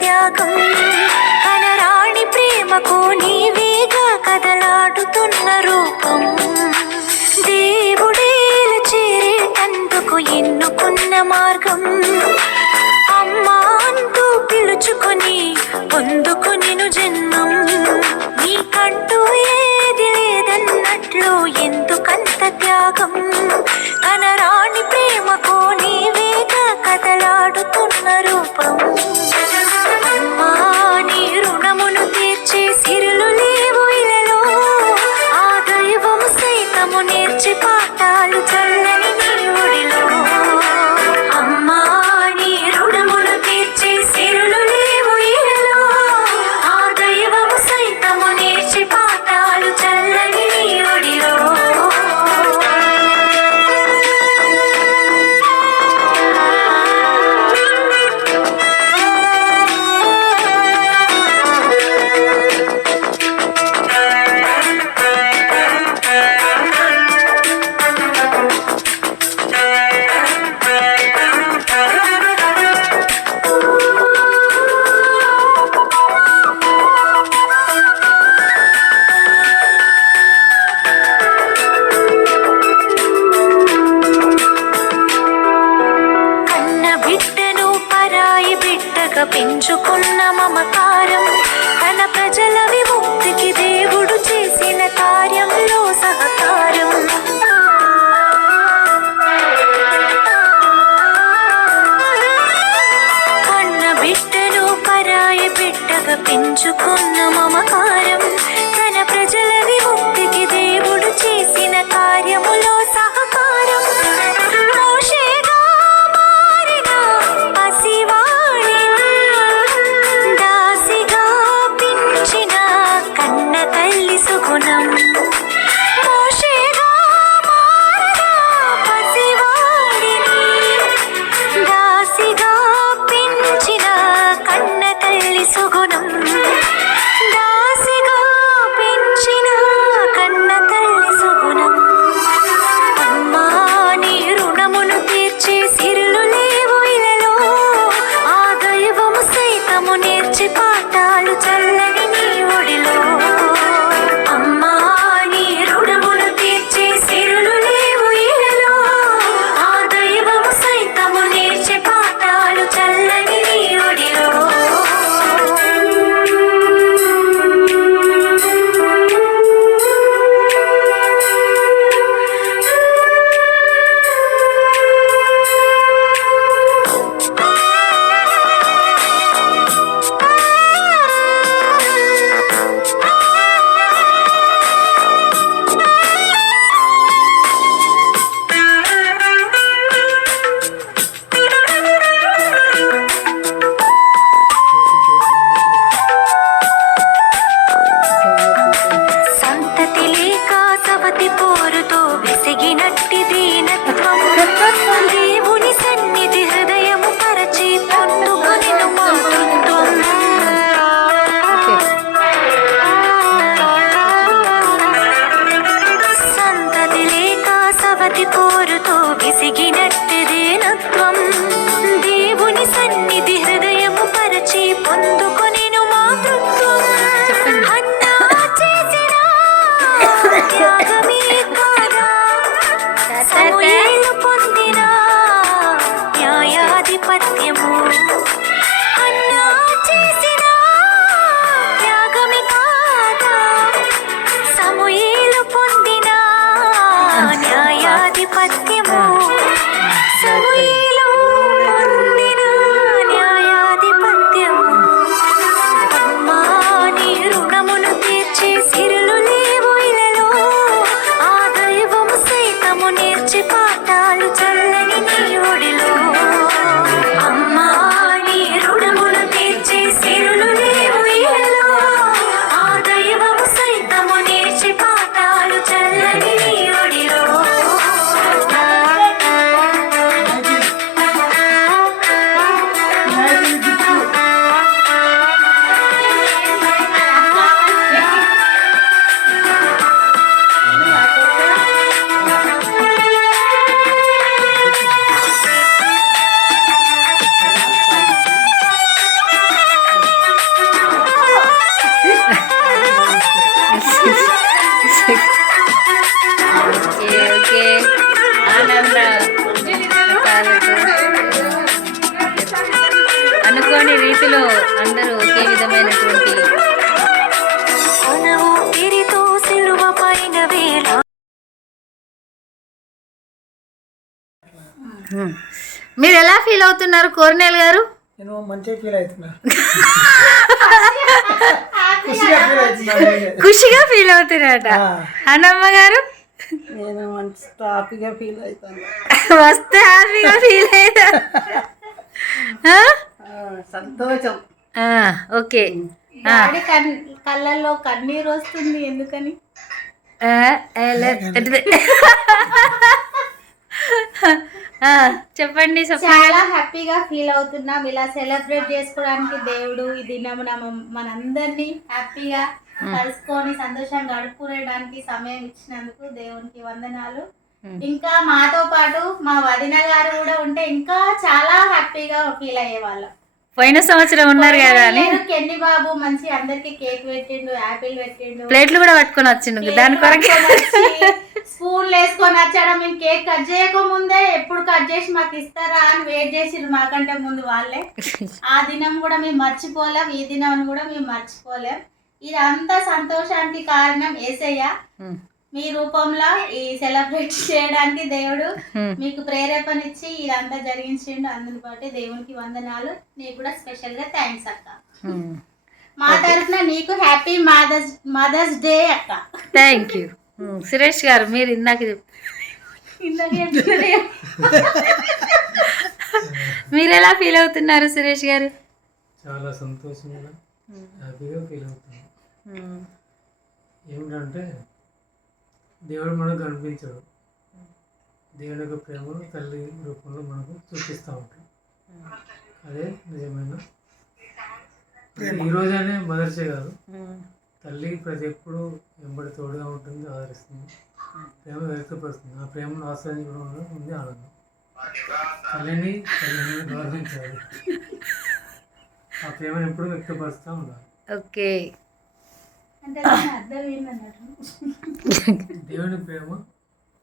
త్యాగం కనరాణి ప్రేమకు నీవేగా కదలాడుతున్న రూపం దేవుడేలు చేరేటందుకు ఎన్నుకున్న మార్గం అమ్మా అంటూ పిలుచుకొని పొందుకు నిను జన్మం నీకంటూ ఏది లేదన్నట్లు ఎందుకంత త్యాగం కనరాణి ప్రేమకు నీవేగా కదలాడుతున్న రూపం అమ్మా నీ రుణమును తీర్చే సిరులు లేవు ఇలలో ఆ దైవము సైతము నేర్చి పాఠాలు చల్లని నీ ఒడిలో అమ్మా నీ రుణమును తీర్చే సిరులు లేవు ఇలలో ఆ దైవము సైతము నేర్చి పాఠాలు చల్లని నీ ఒడిలో కన్న బిడ్డను పరాయి బిడ్డగా పెంచుకున్న మమకారం తన ప్రజల విముక్తికి దేవుడు చేసిన కార్యంలో సహకారం కన్న బిడ్డను పరాయి బిడ్డగా పెంచుకున్న మమకారం తన ప్రజల విముక్తికి దేవుడు చేసిన కార్యములో సహకారం మోషేగా మారిన పసివాడిని దాసిగా పెంచిన కన్న తల్లి సుగుణం మోషేగా మారిన పసివాడిని దాసిగా పెంచిన కన్న తల్లి సుగుణం దాసిగా పెంచిన కన్న తల్లి సుగుణం అమ్మా నీ రుణమును తీర్చే సిరులు లేవు ఇలలో ఆ దైవము సైతము నేర్చి పాఠాలు చల్లని నీ ఒడిలో అమ్మా నీ రుణమును తీర్చే సిరులు లేవు ఇలలో ఆ దైవము సైతము నేర్చి పాఠాలు చల్లని నీ ఒడిలో సంతతి లేక సవతి పోరుతో విసిగినట్టి దీనత్వం దేవుని సన్నిధి హృదయము పరచి పొందుకొనెను మాతృత్వం సంతతి లేక సవతి పోరుతో విసిగినట్టి దీనత్వం దేవుని సన్నిధి హృదయము పరచి పొందుకొనెను మాతృత్వం అన్నా చేసిన త్యాగమే కాదా సమూయేలు పొందిన న్యాయాధిపత్యము అన్నా చేసిన త్యాగమే కాదా సమూయేలు పొందిన న్యాయాధిపత్యము సమూయేలు పొందిన న్యాయాధిపత్యము మీరు ఎలా ఫీల్ అవుతున్నారు కోరినేల్ గారు? నేను మంచిగా ఫీల్ అవుతున్నా, ఖుషిగా ఫీల్ అవుతున్నా. ఖుషిగా ఫీల్ అవుతున్నారట. అన్నమ్మ గారు? నేను మంచి హ్యాపీగా ఫీల్ అవుతాను. వస్తే హ్యాపీగా ఫీల్ అవుతారు. సంతోషం. ఓకే. డాడీ కళ్ళల్లో కన్నీరు వస్తుంది, ఎందుకని? చెప్పండి. చాలా హ్యాపీగా ఫీల్ అవుతున్నాం. ఇలా సెలబ్రేట్ చేసుకోవడానికి దేవుడు ఈ దినం మనందరినీ హ్యాపీగా కలుసుకొని సంతోషంగా గడుపుకోవడానికి సమయం ఇచ్చినందుకు దేవునికి వందనాలు. ఇంకా మాతో పాటు మా వదిన గారు కూడా ఉంటే ఇంకా చాలా హ్యాపీగా ఫీల్ అయ్యేవాళ్ళం. పోయిన సంవత్సరం ఉన్నారు కదా అని కెన్ని బాబు మంచి అందరికి కేక్ పెట్టిండు, యాపిల్ పెట్టిండు, ప్లేట్లు కూడా పట్టుకొని వచ్చిండు. దాని కొరకు స్పూన్లు వేసుకొని వచ్చాడు. మేము కేక్ కట్ చేయక ముందే ఎప్పుడు కట్ చేసి మాకు ఇస్తారా అని వెయిట్ చేసిరు మాకంటే ముందు వాళ్ళే. ఆ దినం కూడా మేము మర్చిపోలేం, ఈ దినం కూడా మేము మర్చిపోలేం. ఇదంతా సంతోషానికి కారణం యేసయ్య. మీ రూపంలో ఈ సెలబ్రేట్ చేయడానికి దేవుడు మీకు ప్రేరేపణ ఇచ్చి ఇదంతా జరిగించిండు. అందుని బట్టి దేవునికి వందనాలు. నీకు కూడా స్పెషల్ గా థ్యాంక్స్ అక్క. మా తరఫున నీకు హ్యాపీ మదర్స్ డే అక్క. Thank you. సురేష్ గారు మీరు ఇందాక మీరు ఎలా ఫీల్ అవుతున్నారు సురేష్ గారు? చాలా సంతోషంగా హ్యాపీగా ఫీల్ అవుతున్నాను. ఏమిటంటే దేవుడు మనకు కనిపించడు, దేవుని యొక్క ప్రేమను తల్లి రూపంలో మనకు చూపిస్తూ ఉంటాడు. అదే నిజమైన ఈ రోజనే మదర్సే కాదు, తల్లి ప్రతి ఎప్పుడు వెంబడి తోడుగా ఉంటుంది, ఆదరిస్తుంది, ప్రేమ వ్యక్తపరుస్తుంది. ఆ ప్రేమను ఆస్వాదించడంలో ఉంది ఆనందం. తల్లిని గౌరవించాలి, ఆ ప్రేమను ఎప్పుడు వ్యక్తపరుస్తూ ఉండాలి. ఓకే. దేవుని ప్రేమ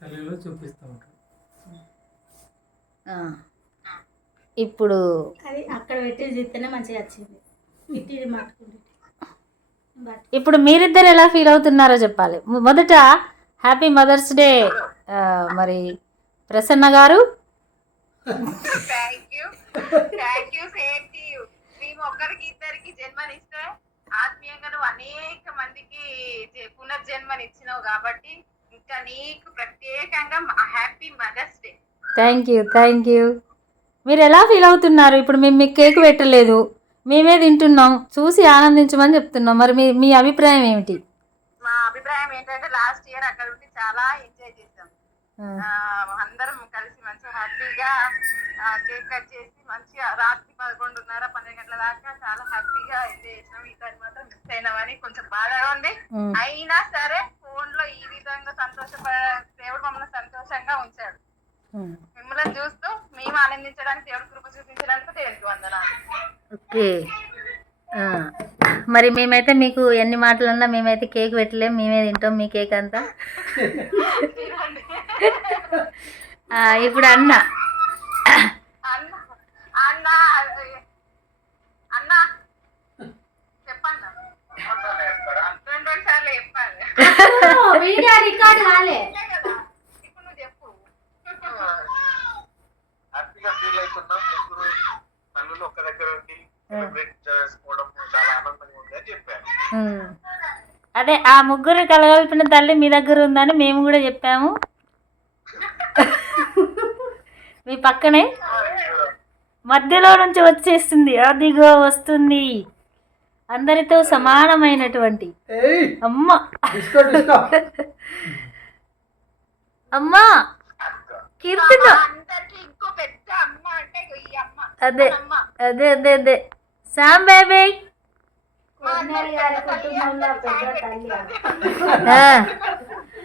తల్లిలో చూపిస్తూ ఉంటాడు. ఇప్పుడు అది అక్కడ పెట్టి చూస్తేనే మంచిగా వచ్చింది. ఇప్పుడు మీరిద్దరు ఎలా ఫీల్ అవుతున్నారో చెప్పాలి. మొదట హ్యాపీ మదర్స్ డే మరి ప్రసన్న గారు. మేము ఒకరికి ఇద్దరికి జన్మనిస్తే ఆత్మీయంగా నువ్వు అనేక మందికి పునర్జన్మని ఇచ్చినావు కాబట్టి ఇంకా నీకు ప్రత్యేకంగా happy mother's day. Thank you. మీరు ఎలా ఫీల్ అవుతున్నారు? ఇప్పుడు మేము మీకు కేక్ పెట్టలేదు, మేమే తింటున్నాం, చూసి ఆనందించమని చెప్తున్నాం. మరి మీ అభిప్రాయం ఏమిటి? మా అభిప్రాయం ఏంటంటే లాస్ట్ ఇయర్ అక్కడ ఉండి చాలా ఎంజాయ్ చేసాం. అందరం కలిసి మంచిగా హ్యాపీగా కేక్ కట్ చేసి మంచిగా రాత్రి 11:30-12 గంటల దాకా చాలా హ్యాపీగా ఎంజాయ్ చేసినాం. ఈసారి మాత్రం మిస్ అయినామని కొంచెం బాధగా ఉంది. అయినా సరే ఫోన్ లో ఈ విధంగా దేవుడు మమ్మల్ని సంతోషంగా ఉంచాడు. మిమ్మల్ని చూస్తూ మేము ఆనందించడానికి దేవుడు కృప చూపించడానికి దేవుడికి వందనాలు. ఓకే. మరి మేమైతే మీకు ఎన్ని మాటలన్నా మేమైతే కేక్ పెట్టలేము, మేమే తింటాం మీ కేక్ అంతా. ఇప్పుడు అన్న చెప్పండి, 2 సార్లు చెప్పాలి. వీడియో రికార్డ్ కాలే. ఇప్పుడు నువ్వు చెప్పు. హ్యాపీగా ఫీల్ అవుతున్నాం. ముగ్గురు తల్లులు ఒక దగ్గర ఉండి సెలబ్రేట్ చేసుకోవడం చాలా ఆనందంగా ఉంది అని చెప్పాను. అదే ఆ ముగ్గురు కలగలిపిన తల్లి మీ దగ్గర ఉందని మేము కూడా చెప్పాము. మీ పక్కనే మధ్యలో నుంచి వచ్చేస్తుంది, అదిగో వస్తుంది, అందరితో సమానమైనటువంటి అమ్మ. అమ్మా కీర్తన, ఇంకో పెద్ద అమ్మ అంటే ఈ అమ్మ. అదే అదే అదే అదే శామ్ బేబీ.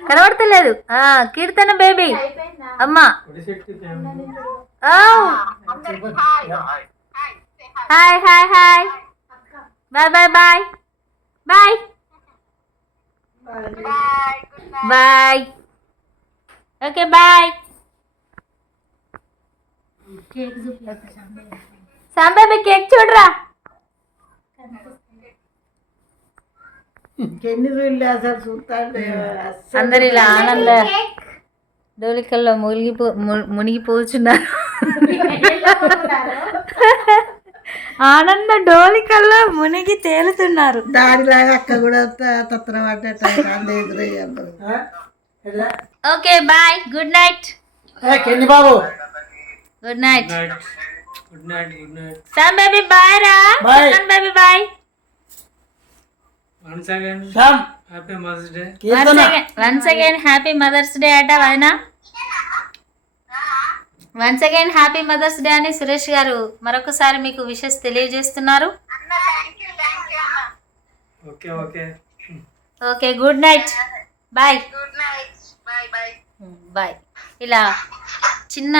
కనబడతలేదు. కీర్తన బేబీ అమ్మా. Hi hi hi. Bye bye bye bye bye. Okay bye. Sam baby cake చూడరా. అందరు ఇలా ఆనంద డోలికల్లో మునిగిపోతున్నారు. ఆనంద డోలికల్లో మునిగి తేలుతున్నారు. దాడిలాగా అక్క కూడా తత్ర పడ్డట్టు ఎదురయ్యారు. Okay bye, good night. Kenny బాబు good night. Good night. Good night. Sam baby bye రా. Bye. Sam baby bye. Once again happy mother's day. Once again happy mother's day అట వదినా. Once again happy mother's day అని సురేష్ గారు మరొకసారి మీకు wishes తెలియజేస్తున్నారు. అన్న thank you అన్న. Okay okay. Okay good night. Bye good night. Bye bye. Bye. ఇలా చిన్న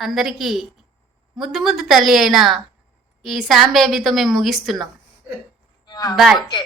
అందరికీ ముద్దు ముద్దు తల్లి అయిన ఈ శామ్ బేబీతో మేము ముగిస్తున్నాం. బాయ్. ఓకే.